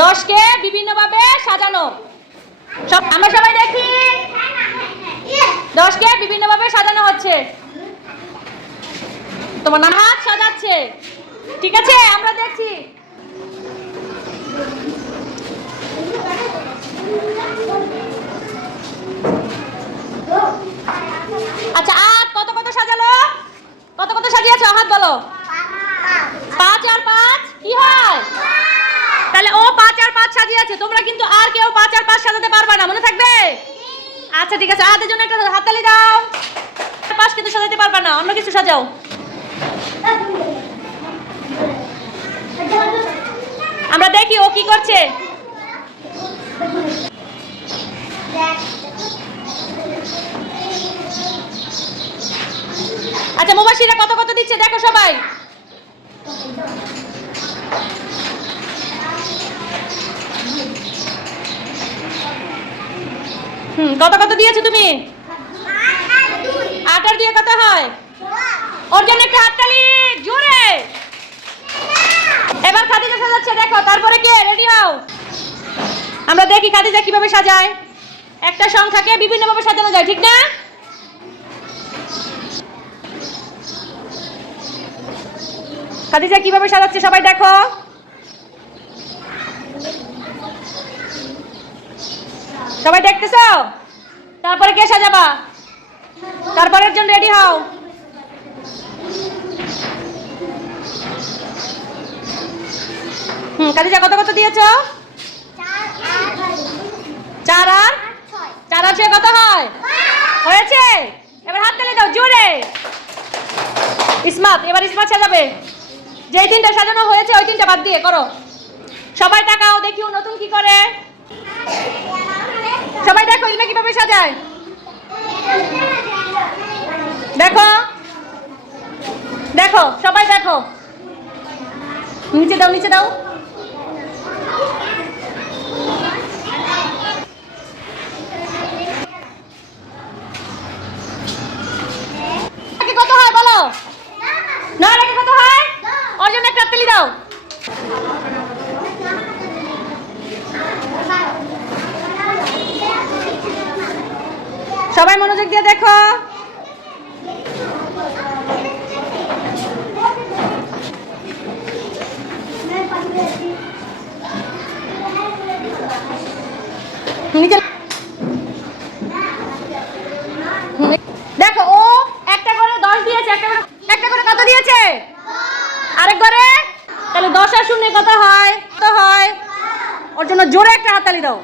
দশকে বিভিন্নভাবে সাজানো। সব আমরা সবাই দেখি। দশকে বিভিন্নভাবে সাজানো হচ্ছে। তোমার নাম হাত সাজাচ্ছে। ঠিক আছে আমরা দেখছি। আচ্ছা আর কত কত সাজালো? কত কত সাজিয়েছো? হাত বলো। পাঁচ আর পাঁচ কি হয়? তাহলে ও আর পাঁচ সাজিয়েছে তোমরা কিন্তু আর কেউ পাঁচ আর পাঁচ সাজাতে পারবে না, মনে থাকবে? আচ্ছা ঠিক আছে হাতের জন্য একটা হাততালি দাও। পাঁচ কিন্তু সাজাতে পারবে না, অন্য কিছু সাজাও। আমরা দেখি ও কি করছে। আচ্ছা মুবাসিরা কত কত দিচ্ছে, দেখো সবাই। কত কত দিয়েছ তুমি? আট আর দিয়ে কত হয়? ওর জন্য একটা হাততালি, জোরে। এবার খাদিজা সাজাচ্ছে, দেখো, তারপরে কে? রেডি হও। আমরা দেখি খাদিজা কীভাবে সাজায়। একটা সংখ্যাকে বিভিন্নভাবে সাজানো যায়, ঠিক না? খাদিজা কীভাবে সাজাচ্ছে সবাই দেখো। সবাই দেখতেছো? তারপরে কে সাজাবা? তারপরের জন্য রেডি হও। হুম খাদিজা কত কত দিয়েছ? চার আর? চার আর ছয় কত হয়? হয়েছে? এবার হাত তালি দাও, জোরে। ইসমাত এবার ইসমাত সাজাবে। যেই তিনটা সাজানো হয়েছে, ওই তিনটা বাদ দিয়ে করো। সবাই তাকাও, দেখিও নতুন কি করে। সবাই দেখো ইলমা কীভাবে সাজায়। দেখো। দেখো, সবাই দেখো। নিচে দাও নিচে দাও। কত হয় বলো? নয় কত হয়? ওর জন্য একটা দাও। সবাই মনোযোগ দিয়ে দেখো। দেখো, ও একটা করে দশ দিয়েছে, একটা একটা করে কত দিয়েছে? আরেকবারে তাহলে দশ আর শূন্য কত হয় কত হয়? ওর জন্য জোরে একটা হাততালি দাও।